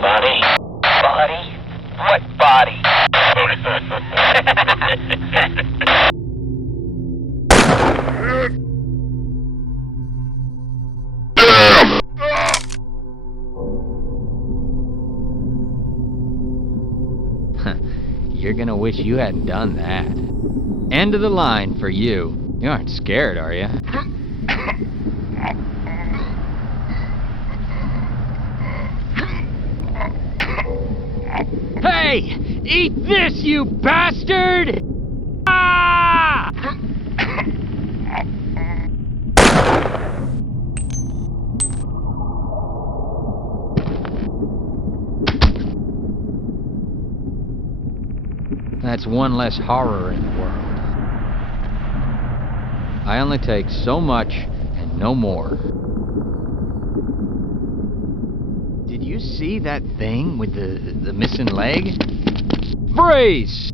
body? Body? What body? You're gonna wish you hadn't done that. End of the line for you. You aren't scared, are you? Hey! Eat this, you bastard! Ah! That's one less horror in the world. I only take so much and no more. Did you see that thing with the missing leg? Freeze!